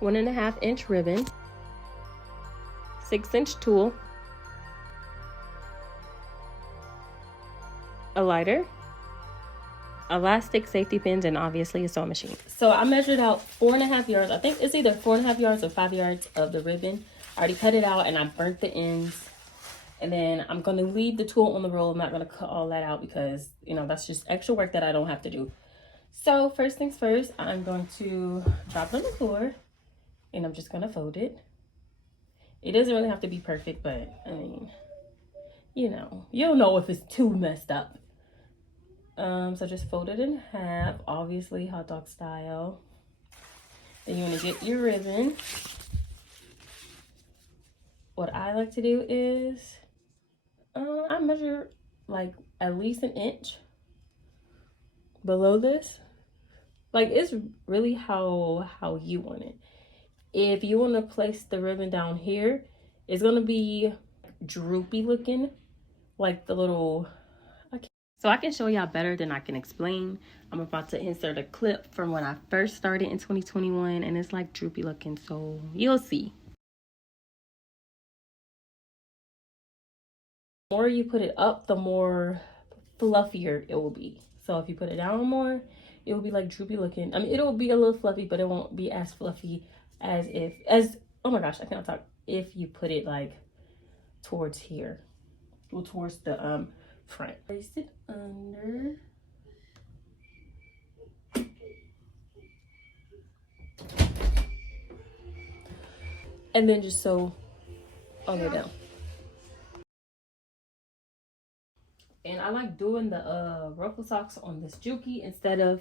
1.5-inch ribbon, 6-inch tulle, a lighter, elastic, safety pins, and obviously a sewing machine. So I measured out 4.5 yards. I think it's either 4.5 yards or 5 yards of the ribbon. I already cut it out and I burnt the ends. And then I'm going to leave the tulle on the roll. I'm not going to cut all that out because, you know, that's just extra work that I don't have to do. So first things first, I'm going to drop it on the floor and I'm just going to fold it. It doesn't really have to be perfect, but I mean, you know, you'll know if it's too messed up. So just fold it in half, obviously hot dog style. Then you're going to get your ribbon. What I like to do is I measure like at least 1 inch below this. Like, it's really how you want it. If you want to place the ribbon down here, it's going to be droopy looking, like the little... So I can show y'all better than I can explain. I'm about to insert a clip from when I first started in 2021, and it's like droopy looking, so you'll see. The more you put it up, the more fluffier it will be. So if you put it down more, it will be like droopy looking. I mean, it'll be a little fluffy, but it won't be as fluffy as oh my gosh, I cannot talk. If you put it like towards here, well, towards the front. Place it under. And then just sew all the way down. And I like doing the ruffle socks on this Juki instead of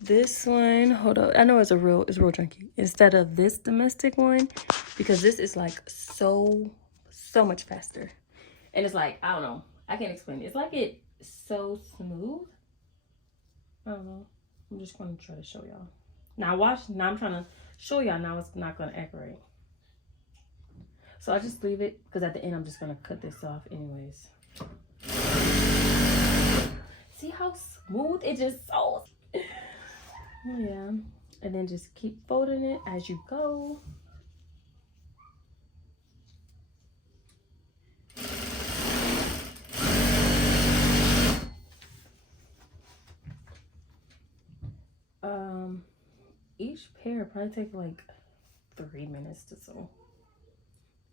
this one. Hold on, I know it's real junky. Instead of this domestic one, because this is like so much faster. And it's like, I don't know, I can't explain it. It's like it's so smooth. I don't know. I'm just gonna try to show y'all. Now watch, now I'm trying to show y'all, now it's not gonna act right. So I just leave it, because at the end I'm just gonna cut this off anyways. See how smooth it just so. Yeah, and then just keep folding it as you go. Each pair probably take like 3 minutes to sew,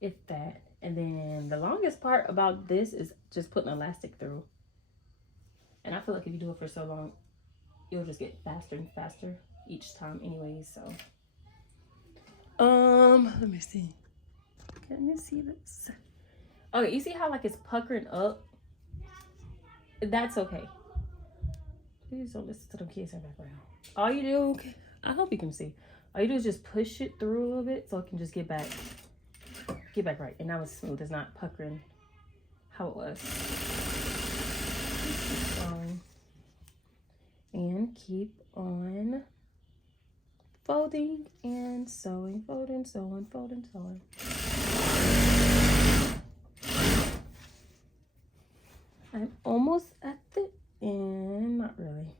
if that. And then the longest part about this is just putting elastic through. And I feel like if you do it for so long, you'll just get faster and faster each time anyways. So let me see, can you see this? Okay, you see how like it's puckering up? That's okay. Please don't listen to them kids in the background. All you do, I hope you can see, all you do is just push it through a little bit so it can just get back right. And now it's smooth, it's not puckering how it was. Keep going and keep on folding and sewing, folding, sewing, folding, sewing. I'm almost at the end, not really.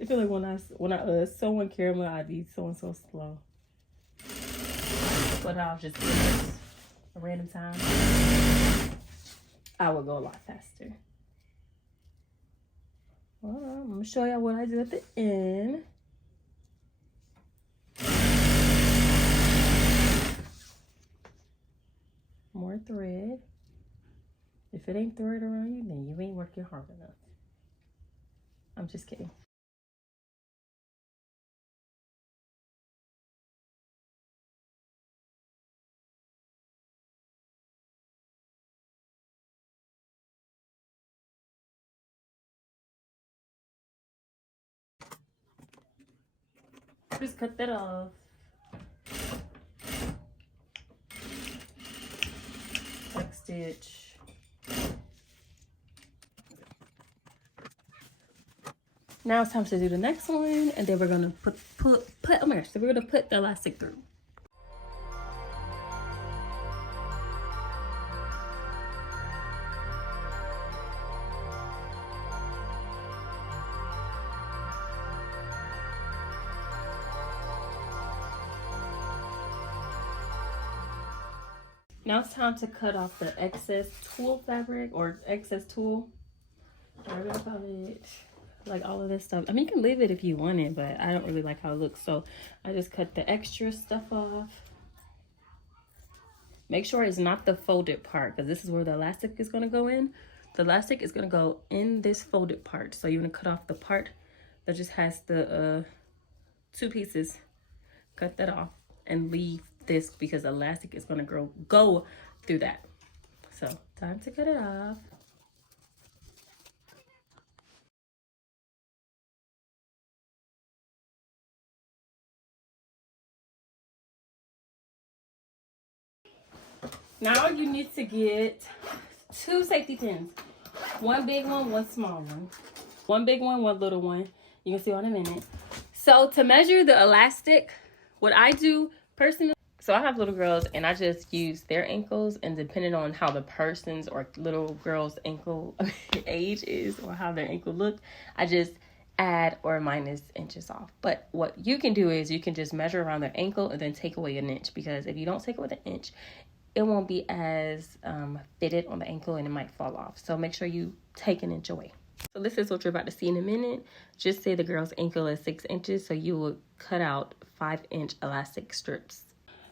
I feel like when I sew on camera, I'd be sewing so slow. But I'll just do this a random time. I will go a lot faster. Well, I'm gonna show y'all what I do at the end. More thread. If it ain't thread around you, then you ain't working hard enough. I'm just kidding. Just cut that off. Tuck stitch. Now it's time to do the next one, and then we're gonna put oh my gosh, so we're gonna put the elastic through. Now it's time to cut off the excess tulle fabric or excess tulle, whatever you call it. Like all of this stuff. I mean, you can leave it if you want it, but I don't really like how it looks. So I just cut the extra stuff off. Make sure it's not the folded part, because this is where the elastic is going to go in. The elastic is going to go in this folded part. So you're going to cut off the part that just has the two pieces. Cut that off and leave this, because the elastic is going to go through that. So time to cut it off. Now you need to get 2 safety pins. One big one, one small one. One big one, one little one. You can see in a minute. So to measure the elastic, what I do personally, so I have little girls and I just use their ankles, and depending on how the person's or little girl's ankle age is or how their ankle look, I just add or minus inches off. But what you can do is you can just measure around their ankle and then take away an inch, because if you don't take away the inch, it won't be as fitted on the ankle and it might fall off. So make sure you take an inch away. So this is what you're about to see in a minute. Just say the girl's ankle is 6 inches, so you will cut out 5-inch elastic strips.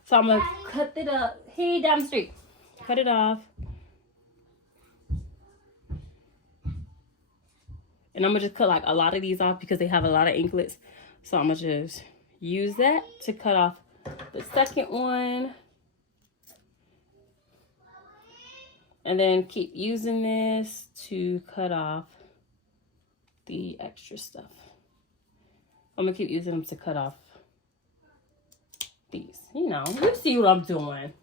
So I'm gonna cut it up here down the street. Cut it off. And I'm gonna just cut like a lot of these off because they have a lot of anklets. So I'm gonna just use that to cut off the second one. And then keep using this to cut off the extra stuff. I'm gonna keep using them to cut off these. You know, you see what I'm doing.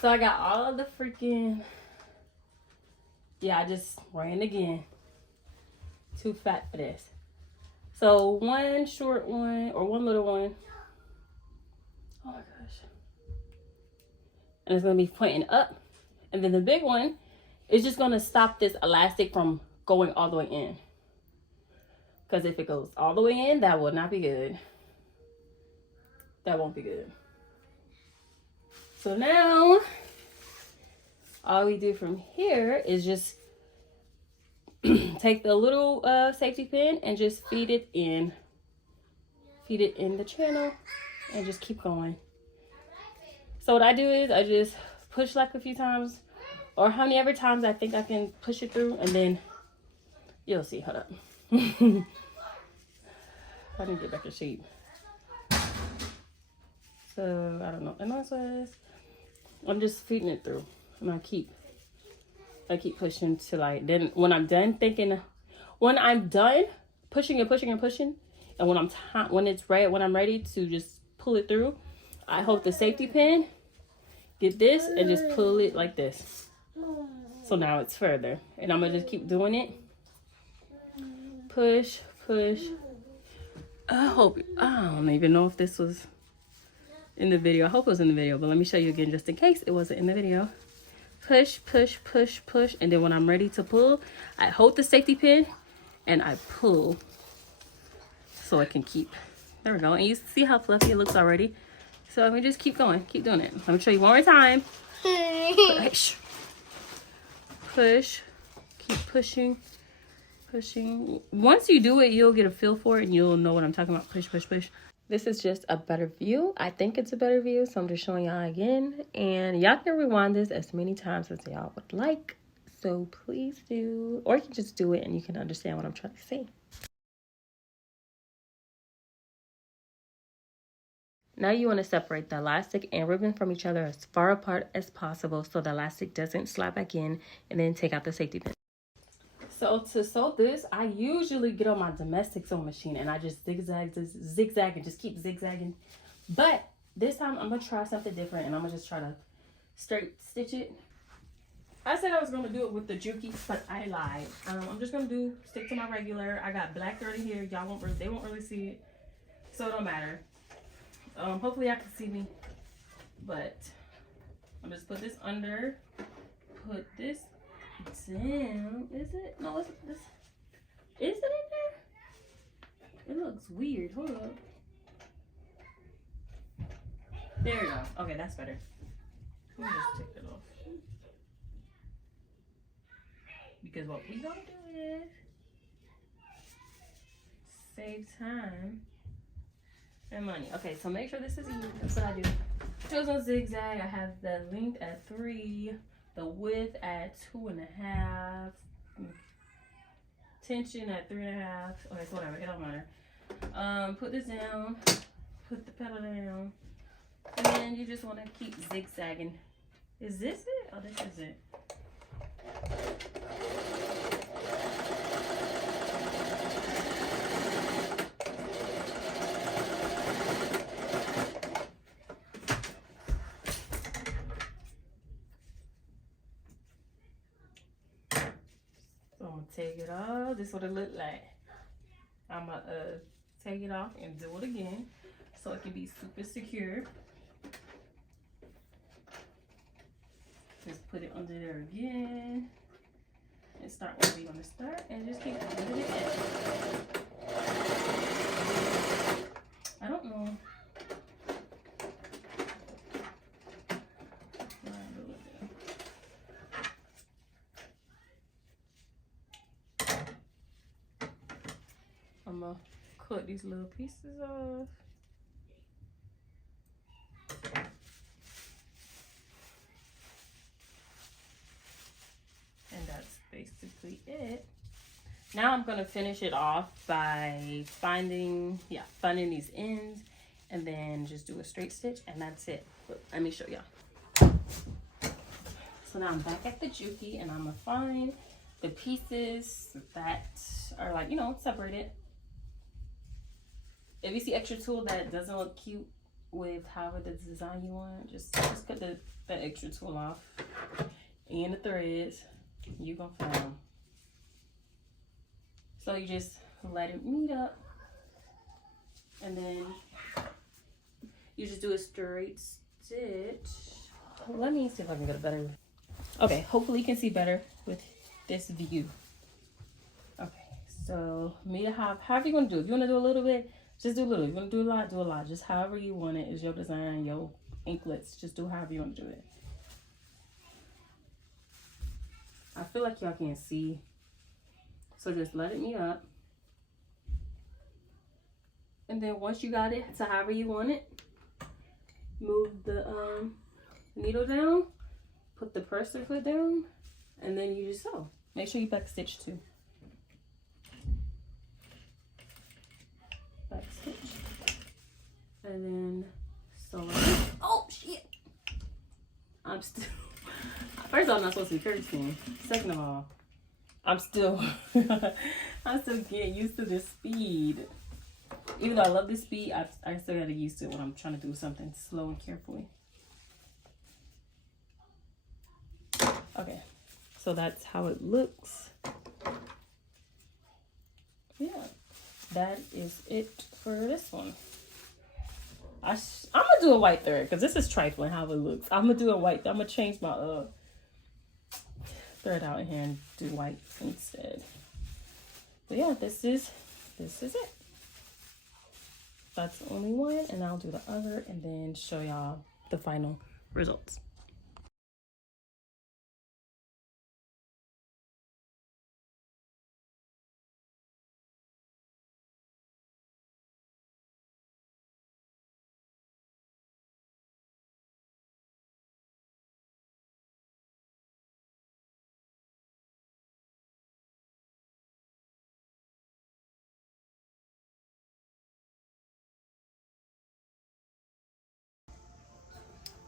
So I got all of the freaking, yeah, I just ran again. Too fat for this. So one short one or one little one. Oh my gosh. And it's gonna be pointing up. And then the big one is just gonna stop this elastic from going all the way in. Because if it goes all the way in, that will not be good. That won't be good. So now, all we do from here is just take the little safety pin and just feed it in the channel and just keep going. So what I do is I just push like a few times, or how many ever times I think I can push it through, and then you'll see. Hold up. I didn't get back in shape. So I don't know. And also I'm just feeding it through, and I keep pushing till then when I'm done pushing and pushing and pushing, and when I'm ready to just pull it through, I hold the safety pin, get this, and just pull it like this. So now it's further, and I'm gonna just keep doing it. Push, push. I don't even know if this was in the video. I hope it was in the video, but let me show you again just in case it wasn't in the video. Push, push, push, push, and then when I'm ready to pull, I hold the safety pin and I pull so it can keep. There we go. And you see how fluffy it looks already. So let me just keep going, keep doing it. Let me show you one more time. Push, push, keep pushing, pushing. Once you do it, you'll get a feel for it and you'll know what I'm talking about. Push, push, push. This is just a better view. I think it's a better view, so I'm just showing y'all again. And y'all can rewind this as many times as y'all would like. So please do. Or you can just do it and you can understand what I'm trying to say. Now you want to separate the elastic and ribbon from each other as far apart as possible so the elastic doesn't slide back in, and then take out the safety pin. So to sew this, I usually get on my domestic sewing machine and I just zigzag and just keep zigzagging. But this time I'm going to try something different, and I'm going to just try to straight stitch it. I said I was going to do it with the Juki, but I lied. I'm just going to stick to my regular. I got black thread in here. They won't really see it, so it don't matter. Hopefully I can see me, but I'm just put this under, put this Damn, is it? No, is it this? Is it in there? It looks weird. Hold up. There we go. Okay, that's better. Let me just take it off. Because what we gonna do is save time and money. Okay, so make sure this is even. That's what I do. Choose on zigzag. I have the length at 3, the width at 2.5, tension at 3.5. Okay, so whatever, it don't matter. Put this down, put the pedal down, and then you just want to keep zigzagging. Is this it? Oh, this is it. So I'm gonna take it off. This is what it look like. I'm gonna take it off and do it again so it can be super secure. Just put it under there again and start where we want to start and just keep doing it again. I don't know. I'm gonna cut these little pieces off. And that's basically it. Now I'm gonna finish it off by finding these ends and then just do a straight stitch and that's it. But let me show y'all. So now I'm back at the Juki and I'm gonna find the pieces that are like, you know, separated. If you see extra tulle that doesn't look cute with however the design you want, just cut the extra tulle off and the threads. You gonna find them. So you just let it meet up and then you just do a straight stitch. Let me see if I can get a better. Okay, hopefully you can see better with this view. Okay, so meet a half. However you want to do it. If you want to do a little bit, just do a little. If you want to do a lot, do a lot. Just however you want it. It's your design, your anklets. Just do however you want to do it. I feel like y'all can't see. So just let it meet up. And then once you got it to however you want it, move the needle down, put the purser foot down, and then you just sew. Make sure you back stitch too. Back stitch. And then sew it. Oh shit! I'm still first of all, I'm not supposed to be cursing. Second of all, I'm still getting used to this speed. Even though I love this speed, I still gotta get used to it when I'm trying to do something slow and carefully. Okay, so that's how it looks. Yeah, that is it for this one. I'm gonna do a white thread because this is trifling how it looks. I'm gonna do a white. I'm gonna change my thread out in here and do white instead. But yeah, this is it. That's only one, and I'll do the other and then show y'all the final results.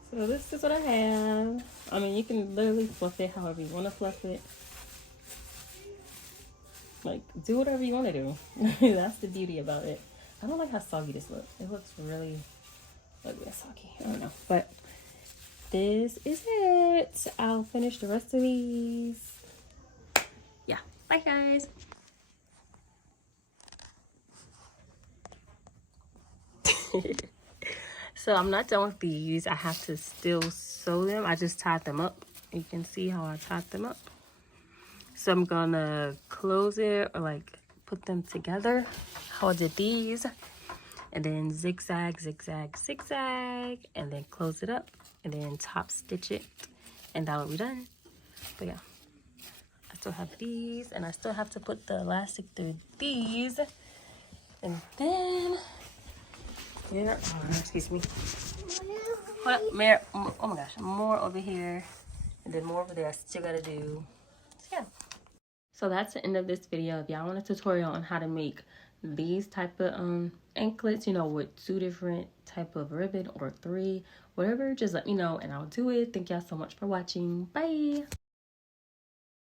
So this is what I have. I mean, you can literally fluff it however you want to fluff it. Like, do whatever you want to do. That's the beauty about it. I don't like how soggy this looks. It looks really ugly and soggy. I don't know. But this is it. I'll finish the rest of these. Yeah. Bye, guys. So I'm not done with these. I have to still sew them. I just tied them up. You can see how I tied them up. So I'm gonna close it or like put them together how I did these, and then zigzag, zigzag, zigzag, and then close it up, and then top stitch it, and that will be done. But yeah, I still have these, and I still have to put the elastic through these, and then there are, excuse me, hold up, more, oh my gosh, more over here, and then more over there. I still gotta do. So yeah. So that's the end of this video. If y'all want a tutorial on how to make these type of anklets, you know, with 2 different type of ribbon or 3, whatever, just let me know and I'll do it. Thank y'all so much for watching. Bye.